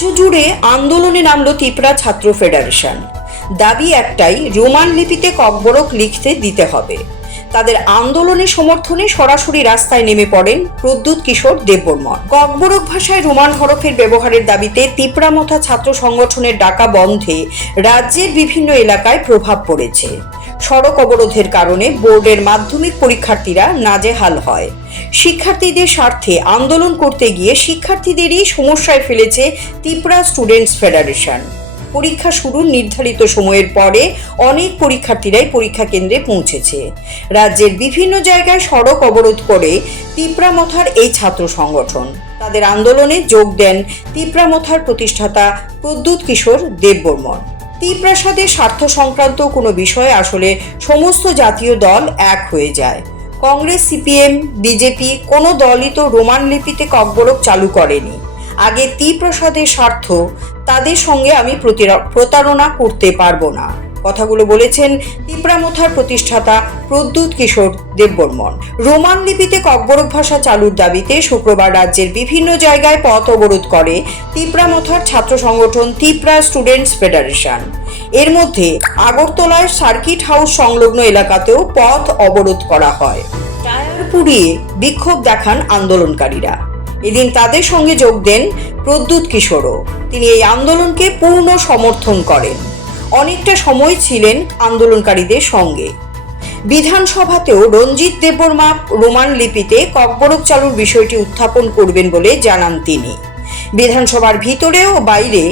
রাজ্য জুড়ে আন্দোলনে নামল ত্রিপুরা ছাত্র ফেডারেশন। দাবি একটাই, রোমান লিপিতে ককবরক লিখতে দিতে হবে। তাদের আন্দোলনের সমর্থনে সরাসরি রাস্তায় নেমে পড়েন প্রদ্যুৎ কিশোর দেববর্মন। ককবরক ভাষায় রোমান হরফের ব্যবহারের দাবিতে তিপ্রামথা ছাত্র সংগঠনের ডাকা বন্ধে রাজ্যের বিভিন্ন এলাকায় প্রভাব পড়েছে। সড়ক অবরোধের কারণে বোর্ডের মাধ্যমিক পরীক্ষার্থীরা নাজেহাল হয়। শিক্ষার্থীদের স্বার্থে আন্দোলন করতে গিয়ে শিক্ষার্থীদেরই সমস্যায় ফেলেছে ত্রিপুরা স্টুডেন্টস ফেডারেশন। পরীক্ষা শুরুর নির্ধারিত সময়ের পরে অনেক পরীক্ষার্থীরাই পরীক্ষা কেন্দ্রে পৌঁছেছে। রাজ্যের বিভিন্ন জায়গায় সড়ক অবরোধ করে তিপ্রামথার এই ছাত্র সংগঠন। তাদের আন্দোলনে যোগ দেন তিপ্রামথার প্রতিষ্ঠাতা প্রদ্যুৎ কিশোর দেববর্মন। ত্রিপ্রাসাদের স্বার্থ সংক্রান্ত কোনো বিষয়ে আসলে সমস্ত জাতীয় দল এক হয়ে যায়। কংগ্রেস, সিপিএম, বিজেপি কোনো দলই তো রোমান লিপিতে ককবরক চালু করেনি। আগে ত্রিপ্রাসাদের স্বার্থ, তাদের সঙ্গে আমি প্রতারণা করতে পারবো না। কথাগুলো বলেছেন তিপ্রামথার প্রতিষ্ঠাতা প্রদ্যুৎ কিশোর দেববর্মন। রোমান লিপিতে ককবরক ভাষা চালুর দাবিতে শুক্রবার রাজ্যের বিভিন্ন জায়গায় পথ অবরোধ করে তিপ্রামথার ছাত্র সংগঠন ত্রিপুরা স্টুডেন্টস ফেডারেশন। এর মধ্যে আগরতলায় সার্কিট হাউস সংলগ্ন এলাকাতেও পথ অবরোধ করা হয়। টায়ার পুড়িয়ে বিক্ষোভ দেখান আন্দোলনকারীরা। এদিন তাদের সঙ্গে যোগ দেন প্রদ্যুৎ কিশোরও। তিনি এই আন্দোলনকে পূর্ণ সমর্থন করেন। অনেকটা সময় ছিলেন আন্দোলনকারীদের সঙ্গে। বিধানসভাতেও রঞ্জিত দেববর্মা রোমান লিপিতে ককবরক চালুর বিষয়টি উত্থাপন করবেন বলে জানান তিনি। বিধানসভার ভিতরে ও বাইরে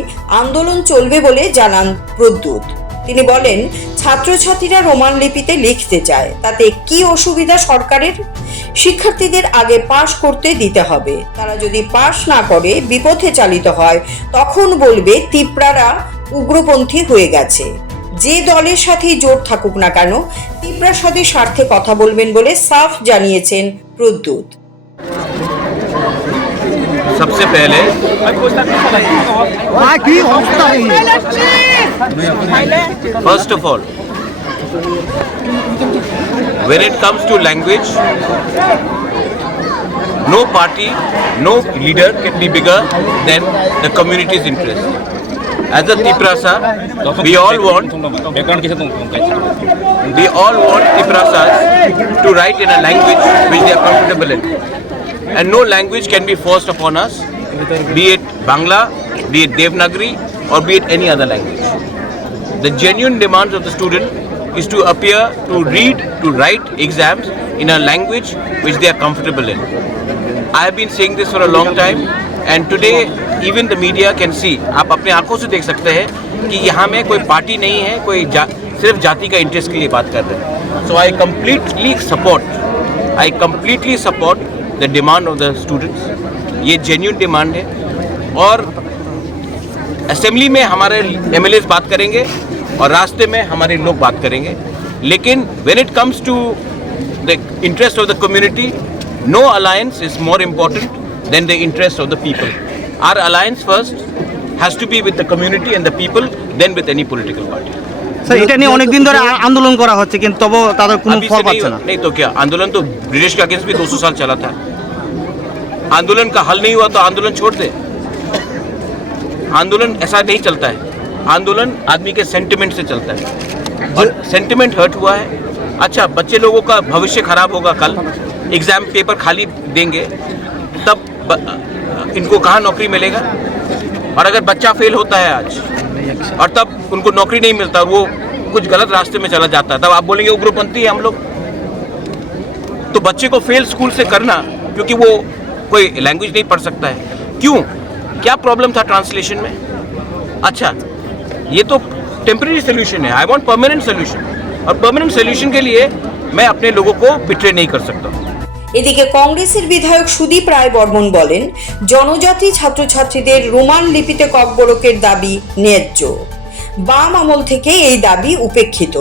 আন্দোলন চলবে বলে জানান প্রদ্যুৎ। তিনি বলেন, ছাত্রছাত্রীরা রোমান লিপিতে লিখতে চায়, তাতে কি অসুবিধা সরকারের? শিক্ষার্থীদের আগে পাশ করতে দিতে হবে। তারা যদি পাশ না করে, বিপথে চালিত হয়, তখন বলবে তিপ্রারা উগ্রপন্থী হয়ে গেছে। যে দলের সাথেই জোট থাকুক না কেন, তিপ্রাসাদের স্বার্থে কথা বলবেন বলে সাফ জানিয়েছেন প্রদ্যুৎ। सबसे पहले first of all, when it comes to language, no party, no leader can be bigger than the community's interest. As a Tiprasa, we all want Tiprasas to write in a language which they are comfortable in. And no language can be forced upon us, be it Bangla, be it Devanagari, or be it any other language. The genuine demands of the student is to appear, to read, to write exams in a language which they are comfortable in. I have been saying this for a long time, and today even the media can see. आप अपने आंखों से देख सकते हैं कि यहाँ में कोई पार्टी नहीं है, कोई सिर्फ जाति का इंटरेस्ट के लिए बात कर रहे हैं. So I completely support the demand of the students. ये genuine demand है और असेंबली में हमारे MLAs बात करेंगे और रास्ते में हमारे लोग बात करेंगे. लेकिन when it comes to the interest of the community, no alliance is more important than the interest of the people. Our alliance first has to be with the community and the people, then with any political party. Sir, এটা নিয়ে অনেক দিন ধরে আন্দোলন করা হচ্ছে, কিন্তু তবু তাদের কোনো ফল পাচ্ছে না। नहीं तो क्या, आंदोलन तो ब्रिटिश के अगेंस्ट भी 200 साल चला था. आंदोलन का हल नहीं हुआ तो आंदोलन छोड़ दे. आंदोलन ऐसा नहीं चलता है. आंदोलन आदमी के सेंटिमेंट से चलता है और सेंटिमेंट हर्ट हुआ है. अच्छा, बच्चे लोगों का भविष्य खराब होगा, कल एग्जाम पेपर खाली देंगे, तब इनको कहाँ नौकरी मिलेगा? और अगर बच्चा फेल होता है आज और तब उनको नौकरी नहीं मिलता और वो कुछ गलत रास्ते में चला जाता है, तब आप बोलेंगे उग्रपंथी है हम लोग. तो बच्चे को फेल स्कूल से करना क्योंकि वो कोई लैंग्वेज नहीं पढ़ सकता है, क्यों? क्या प्रॉब्लम था ट्रांसलेशन में? अच्छा, ये तो टेम्परेरी सोल्यूशन है. आई वांट परमानेंट सोल्यूशन, और परमानेंट सोल्यूशन के लिए मैं अपने लोगों को बिट्रे नहीं कर सकता. এদিকে কংগ্রেসের বিধায়ক সুদীপ রায় বর্মন বলেন, জনজাতি ছাত্রছাত্রীদের রোমান লিপিতে ককবরকের দাবি ন্যায্য। বাম আমল থেকে এই দাবি উপেক্ষিত।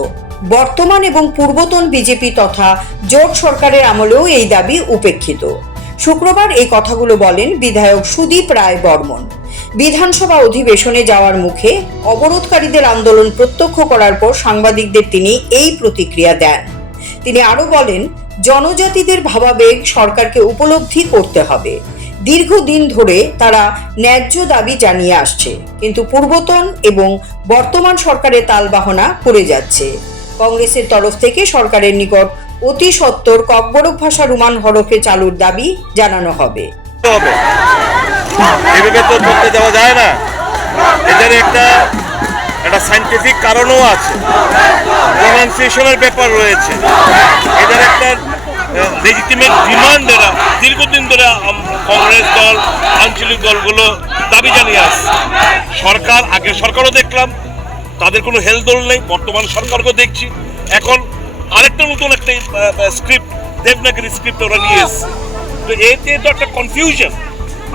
বর্তমান এবং পূর্বতন বিজেপি তথা জোট সরকারের আমলেও এই দাবি উপেক্ষিত। শুক্রবার এই কথাগুলো বলেন বিধায়ক সুদীপ রায় বর্মন। বিধানসভা অধিবেশনে যাওয়ার মুখে অবরোধকারীদের আন্দোলন প্রত্যক্ষ করার পর সাংবাদিকদের তিনি এই প্রতিক্রিয়া দেন। তিনি আরো বলেন, জনজাতিদের ভাবাবেগ সরকারকে উপলব্ধি করতে হবে। দীর্ঘদিন ধরে তারা ন্যায্য দাবি জানিয়ে আসছে, কিন্তু পূর্বতন এবং বর্তমান সরকারের তালবাহনা পড়ে যাচ্ছে। কংগ্রেসের তরফ থেকে সরকারের নিকট অতি সত্বর ককবরক ভাষা রোমান হরফে চালুর দাবি জানানো হবে। এভাবে তো করতে যাওয়া যায় না, এদের একটা সায়েন্টিফিক কারণও আছে, প্রনাউন্সিয়েশনের ব্যাপার রয়েছে, এদের একটা লেজিটিমেট ডিমান্ড। এরা দীর্ঘদিন ধরে কংগ্রেস দল, আঞ্চলিক দলগুলো দাবি জানিয়ে আসছে। সরকার, আগের সরকারও দেখলাম তাদের কোনো হেলদোল নেই, বর্তমান সরকারকেও দেখছি। এখন আরেকটা নতুন একটা স্ক্রিপ্ট, দেবনাগরী স্ক্রিপ্ট ওরা নিয়ে এসছে। তো এতে তো একটা কনফিউশন।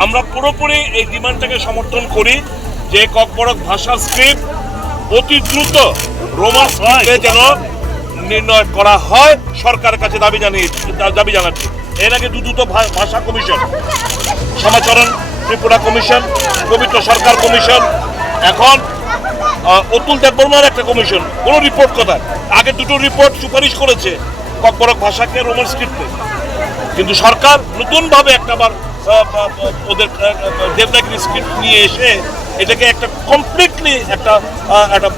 আমরা পুরোপুরি এই ডিমান্ডটাকে সমর্থন করি যে ককবরক ভাষার স্ক্রিপ্ট অতি দ্রুত রোমান স্ক্রিপ্টে যেন নির্ণয় করা হয়, সরকারের কাছে দাবি জানাচ্ছি। এর আগে দুটো ভাষা কমিশন, সমাচরণ ত্রিপুরা কমিশন, পবিত্র সরকার কমিশন, এখন অতুল দেববর্মার একটা কমিশন, কোনো রিপোর্ট কোথায়? আগে দুটো রিপোর্ট সুপারিশ করেছে ককবরক ভাষাকে রোমান স্ক্রিপ্টে, কিন্তু সরকার নতুনভাবে একটাবার ওদের দেবনাগরী স্ক্রিপ্ট নিয়ে এসে এটাকে একটা কমপ্লিটলি একটা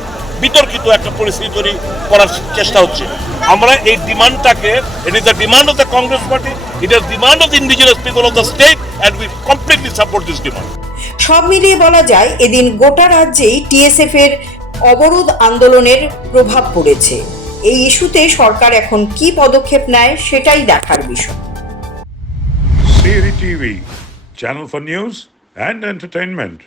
বিতর্কিত একটা পরিস্থিতি তৈরি করার চেষ্টা হচ্ছে। আমরা এই ডিমান্ডটাকে, it is the demand of the Congress party, it is demand of the indigenous people of the state, and we completely support this demand. সব মিলিয়ে বলা যায় এদিন গোটা রাজ্যেই টিএসএফ এর অবরোধ আন্দোলনের প্রভাব পড়েছে। এই ইস্যুতে সরকার এখন কি পদক্ষেপ নেয় সেটাই দেখার বিষয়। Siri TV, channel for news and entertainment.